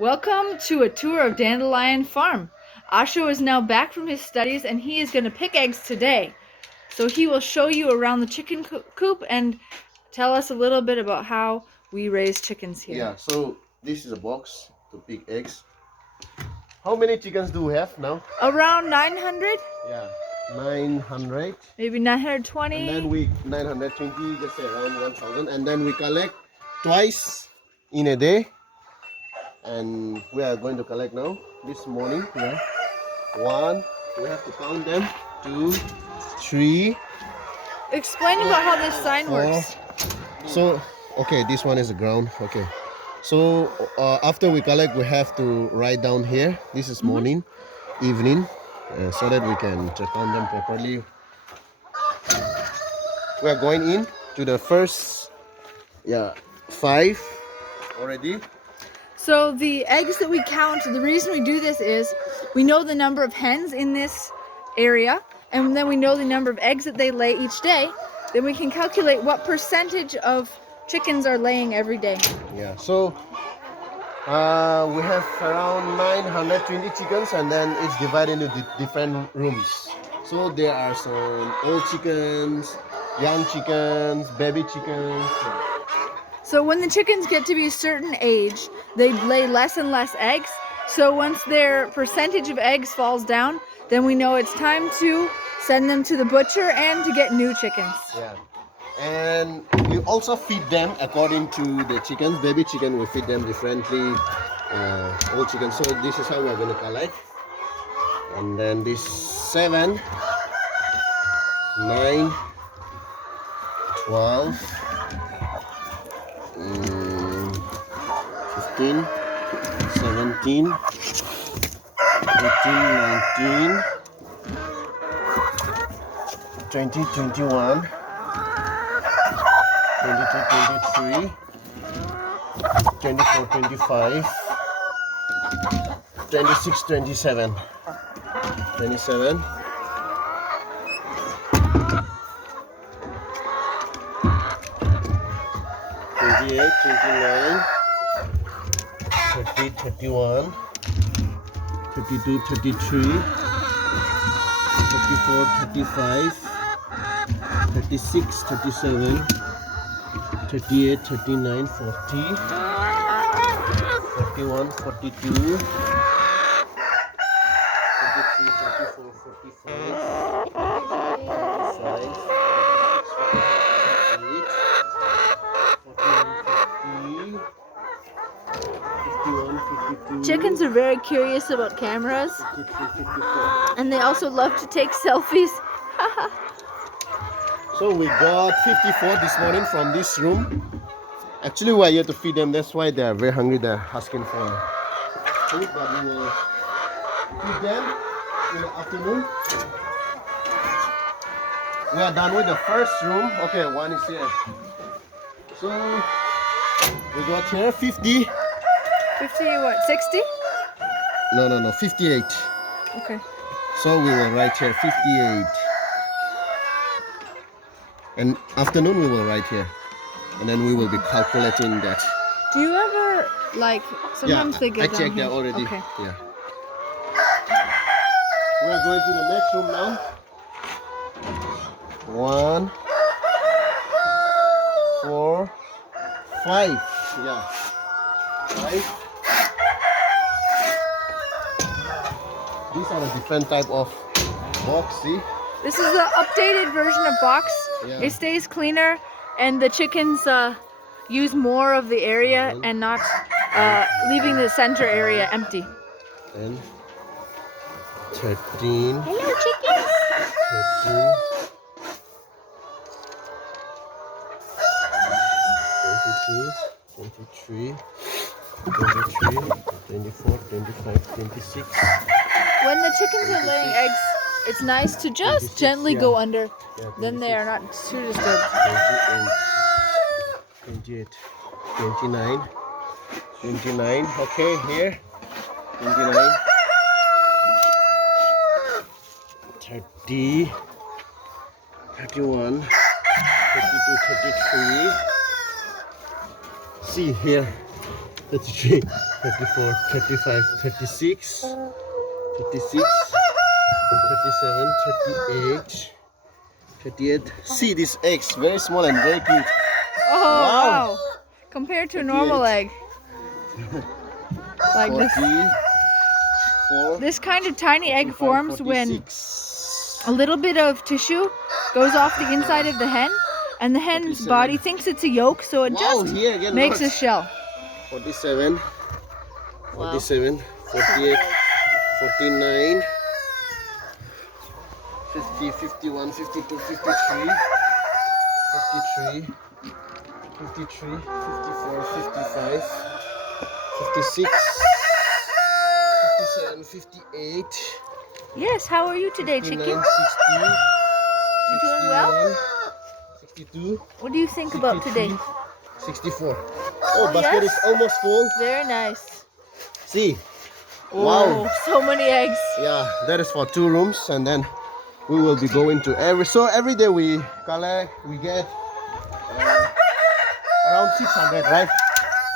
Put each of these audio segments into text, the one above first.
Welcome to a tour of Dandelion Farm. Asho is now back from his studies and he is going to pick eggs today. So he will show you around the chicken coop and tell us a little bit about how we raise chickens here. Yeah, so this is a box to pick eggs. How many chickens do we have now? Around 900? Yeah, 900. Maybe 920? And then we 920, just say around 1000. And then we collect twice in a day. And we are going to collect now this morning. Yeah, one. We have to count them. 2, 3. Explain about how this sign 4. works. So, okay, this one is the ground. Okay. So after we collect, we have to write down here. This is morning, evening, so that we can count them properly. We are going in to the first, 5 already. So the eggs that we count, the reason we do this is we know the number of hens in this area, and then we know the number of eggs that they lay each day. Then we can calculate what percentage of chickens are laying every day. Yeah, so we have around 920 chickens, and then it's divided into different rooms. So there are some old chickens, young chickens, baby chickens. So when the chickens get to be a certain age, they lay less and less eggs. So once their percentage of eggs falls down, then we know it's time to send them to the butcher and to get new chickens. Yeah. And we also feed them according to the chickens. Baby chicken, we feed them differently. Old chicken. So this is how we are going to collect. And then this 7, 9, 12, 15, 17, 18, 19, 20, 21, 22, 23, 24, 25, 26, 27, 27, 28, 29, 30, 31, 32, 33, 34, 35, 36, 37, 38, 39, 40, 41, 42, 43, 44, 45, 45, 52. Chickens are very curious about cameras, 53, 54. and they also love to take selfies. So we got 54 this morning from this room. Actually, we are here to feed them. That's why they are very hungry. They're asking for food, but we will feed them in the afternoon. We are done with the first room. Okay, one is here. So we got here 50. 50 what, 60? No, 58. Okay. So we will write here 58. And afternoon we will write here. And then we will be calculating that. Do you ever, like, sometimes they get I down checked here. that already. Okay. Yeah. We are going to the next room now. 1, 4, 5. Yeah. 5. These are the different type of box, see? This is the updated version of box. Yeah. It stays cleaner, and the chickens use more of the area and not leaving the center area empty. And 13. Hello, chickens! 13. 22, 23, 23, 24, 25, 26. When the chickens are laying eggs, it's nice to just 26, gently yeah. go under. Yeah, Then they are not too disturbed. 28, 29, 29, okay, here, 29, 30, 31, 32, 33, see here, 33, 34, 35, 36, 36, 37, 38, 38. See these eggs, very small and very cute. Oh, Wow. wow. Compared to a normal egg. Like this. 44, This kind of tiny egg 45, forms when 46. a little bit of tissue goes off the inside of the hen, and the hen's 47. body thinks it's a yolk, so it Wow, just here again makes a lots. shell. 47, Wow. 47, 48, 49, 50, 51, 52, 53, 53, 53, 54, 55, 56, 57, 58, Yes, how are you today, 59, Chicky? 60, You doing well? 62, What do you think about today? 64. Oh, Oh, basket yes? is almost full. Very nice. See, Oh, wow. so many eggs. Yeah, that is for 2 rooms, and then we will be going to every day we collect, we get around 600, right?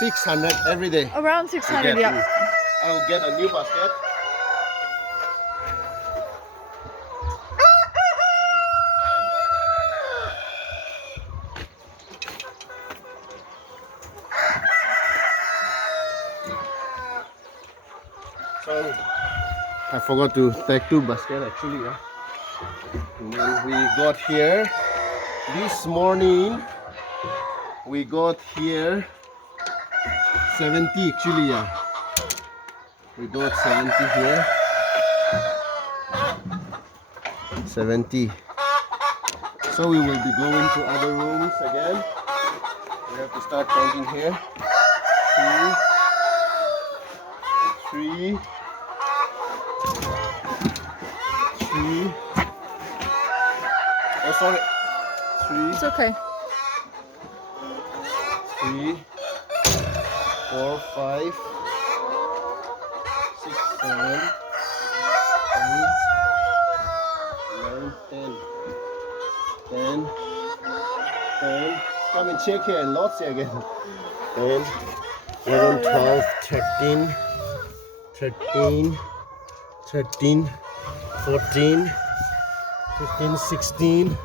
600 every day. Around We 600, get. yeah. I will get a new basket. So I forgot to take 2 baskets actually. Yeah. And then we got here this morning. We got here 70 actually. Yeah. We got 70 here. 70. So we will be going to other rooms again. We have to start counting here. 2, 3, 3. Oh, sorry. 3, It's okay. 3, 4, 5, 6, 7, 8, 9, 10. 10, 10. Come and check here. Lots here again. 10, 11, 12, 13, 13, 13, 14, 15, 16,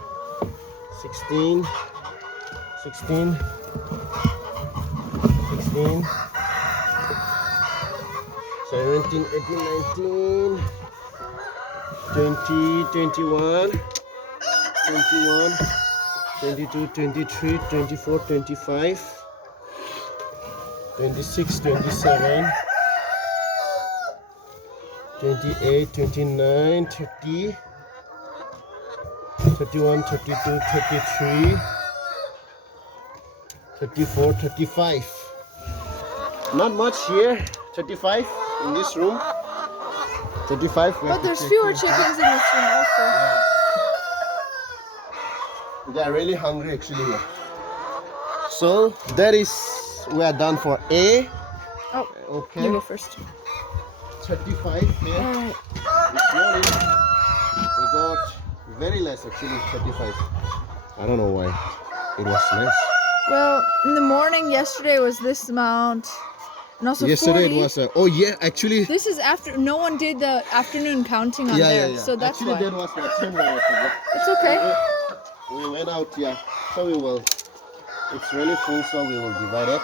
16, 16, 16, 17, 18, 19, 20, 21, 21, 22, 23, 24, 25, 26, 27, 28, 29, 30, 31, 32, 33, 34, 35. Not much here. 35 in this room. 35. But there's fewer chickens in this room also. They are really hungry actually here. So that is, we are done for A. Oh, Okay. you go first. 35 here. Alright. This morning we got very less actually, 35. I don't know why it was less. Well, in the morning yesterday was this amount. And also Yesterday 40. it was oh yeah, actually This is after no one did the afternoon counting on there, so that's actually why. that was the 10 I forgot. It's okay. We went out, yeah. So we will. It's really full, so we will divide it.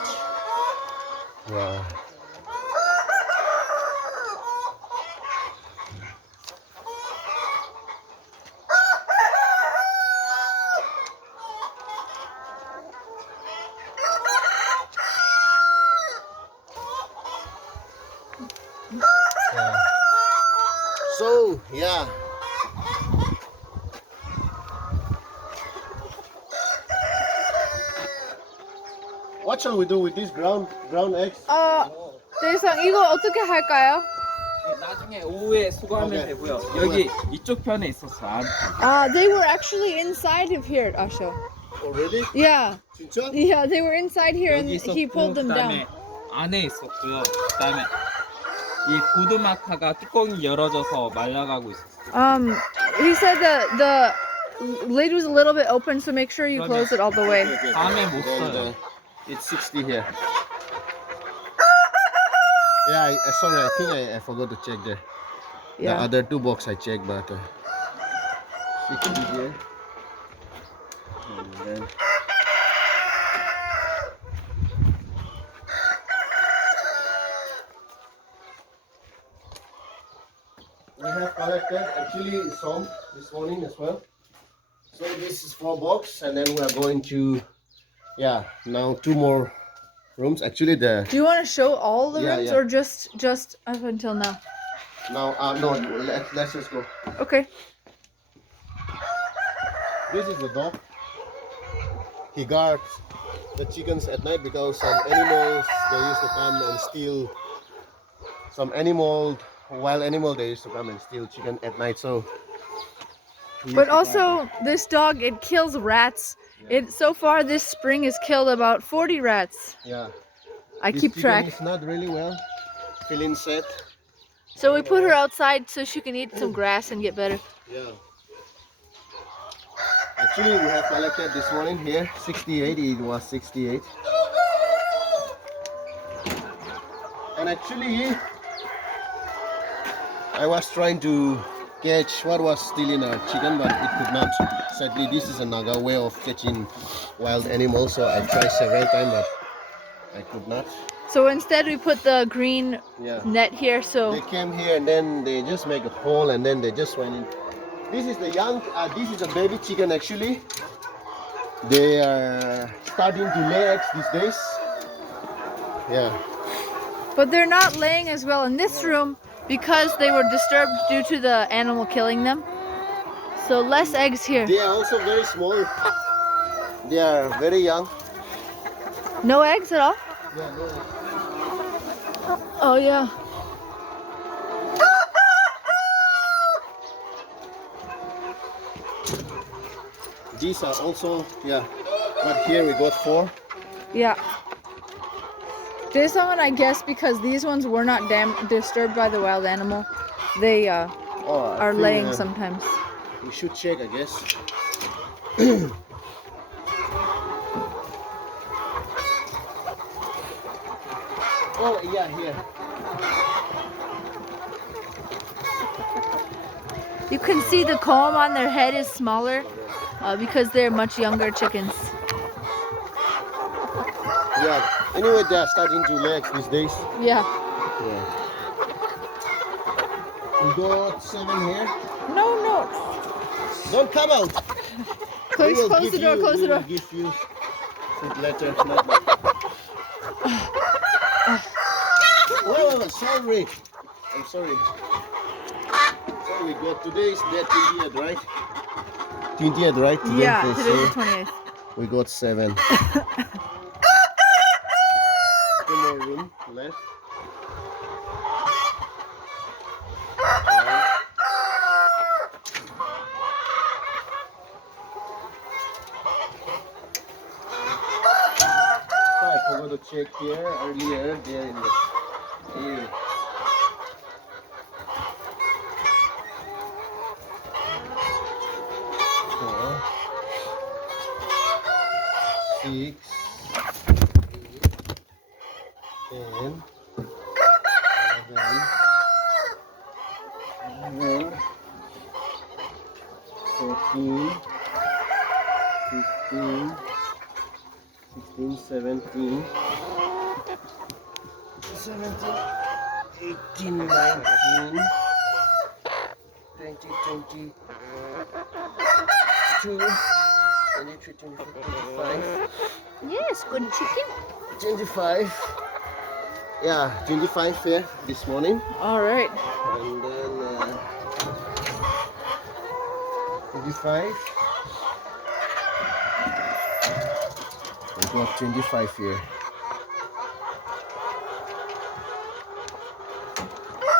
Yeah. So yeah. What shall we do with these ground eggs? 대상 이거 어떻게 할까요? 나중에 오후에 수거하면 오케이. 되고요. 여기 이쪽 편에 있었어. They were actually inside of here, Asho. Oh really? Yeah, 진짜? yeah, they were inside here, and 여기 있었고 he pulled them 그다음에 down. 안에 있었고요. 그다음에 이 보드마카가 뚜껑이 열어져서 말라가고 있었어요. He said the lid was a little bit open, so make sure you close it all the way. Okay. 다음에 못 Then, 써요. it's 60 here. Yeah, sorry, I think I forgot to check there. The Yeah. other two box I checked, but 60 here. And then we have collected actually some this morning as well. So this is 4 box, and then we are going to, yeah, now 2 more rooms. Actually, the Do you want to show all the rooms yeah. or just up until now? Now no, let's just go. Okay. This is the dog. He guards the chickens at night because some animals they used to come and steal. Some animal, wild animal, they used to come and steal chicken at night. So. But also, this dog, it kills rats. Yeah. It so far this spring has killed about 40 rats. Yeah. I This keep track. chicken is not really well, feeling sad. So we put her outside so she can eat some grass and get better. Yeah. Actually, we have collected this morning here 68. It was 68. And actually, I was trying to catch what was still in our chicken, but it could not. Sadly, this is a Naga way of catching wild animals, so I tried several times, but I could not. So instead we put the green net here, so they came here and then they just make a hole and then they just went in. This is the young, this is a baby chicken actually. They are starting to lay eggs these days. Yeah. but they're not laying as well in this room because they were disturbed due to the animal killing them. So less eggs here. They are also very small. They are very young. No eggs at all? Yeah, no. Oh yeah. These are also, yeah, but here we got 4. Yeah. This one, I guess, because these ones were not disturbed by the wild animal, they I are think, laying sometimes. We should check, I guess. Oh, yeah, here. You can see the comb on their head is smaller because they're much younger chickens. Yeah, anyway, they are starting to lay eggs these days. Yeah. Yeah. We got 7 here. No. Don't come out. Close the door, close the door. Give you food later. Whoa, sorry. I'm sorry. So we got today's day 20th, right? 20th, right? Today, Yeah, they today's the say 28th. we got 7. 2 more room left. I forgot to check here earlier. There in the here. 4, 6, 10, 11, 14, 15, 16, 17, 18, 19, 20, 22, 23, 24, 25. Yes, good chicken. 25. Yeah, 25 here this morning. All right. And then 25. We got 25 here.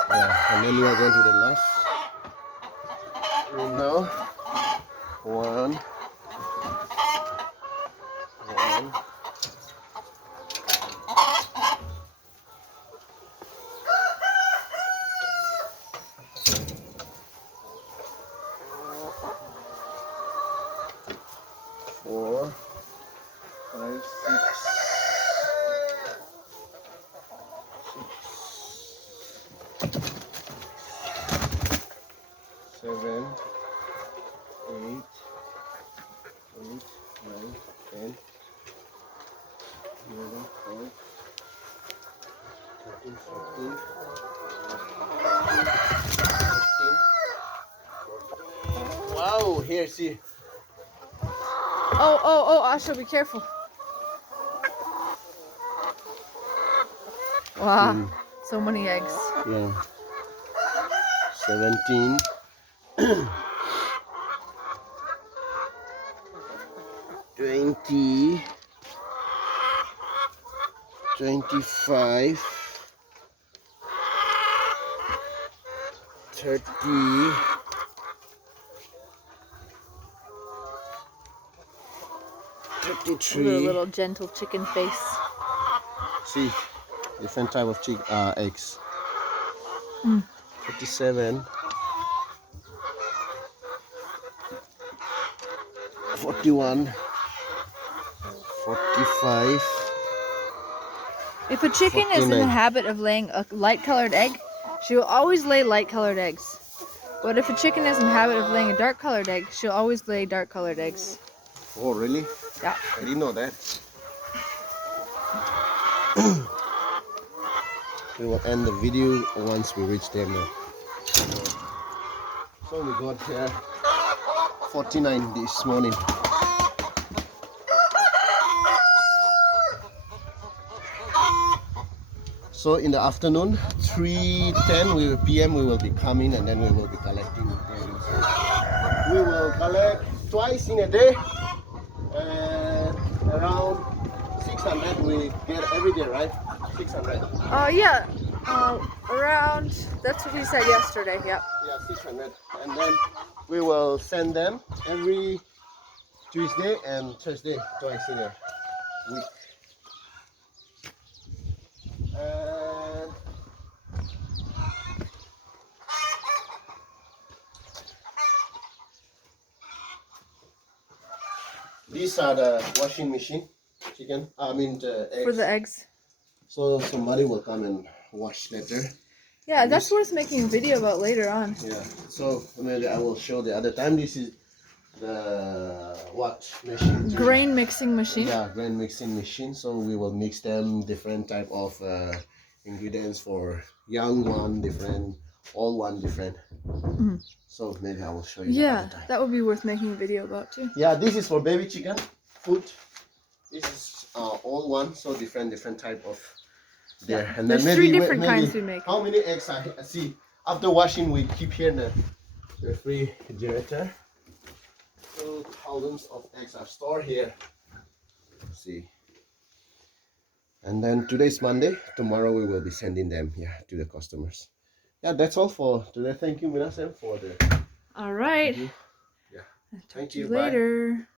Yeah, and then we are going to the last room now. 1. 4, 5, 6, 14, 15. Wow, here, see. Oh, Asha, be careful. Wow, so many eggs. Yeah. 17. 20. 25. 30. Look at 33. a little gentle chicken face. See, different type of eggs. 37. 41. 45. If a chicken is in the 49. habit of laying a light-colored egg, she will always lay light-colored eggs. But if a chicken is in the habit of laying a dark-colored egg, she'll always lay dark-colored eggs. Oh, really? Yeah. I didn't know that. We will end the video once we reach there now. So we got here 49 this morning. So in the afternoon, 3:10 p.m. we will be coming, and then we will be collecting them. So we will collect twice in a day, and around 600 we get every day, right? 600. Yeah. Around, that's what we said yesterday, yep. Yeah, 600. And then we will send them every Tuesday and Thursday, twice in a week. And these are the washing machine chicken. I mean the eggs. For the eggs. So somebody will come and wash later. Yeah, that's worth making a video about later on. Yeah. So maybe I will show the other time. This is the what machine? Grain mixing machine. Yeah, grain mixing machine. So we will mix them different type of ingredients for young one different, old one different. So maybe I will show you. Yeah, the other time. that would be worth making a video about too. Yeah, this is for baby chicken food. This is old one, so different type of there. Yeah. And There's then three maybe different kinds we make. how many eggs I see after washing we keep here in the refrigerator. So thousands of eggs are stored here. Let's see. And then today's Monday. Tomorrow we will be sending them here to the customers. Yeah, that's all for today. Thank you, Minasan, for the. All right. Yeah. Talk Thank to you you. Bye. later.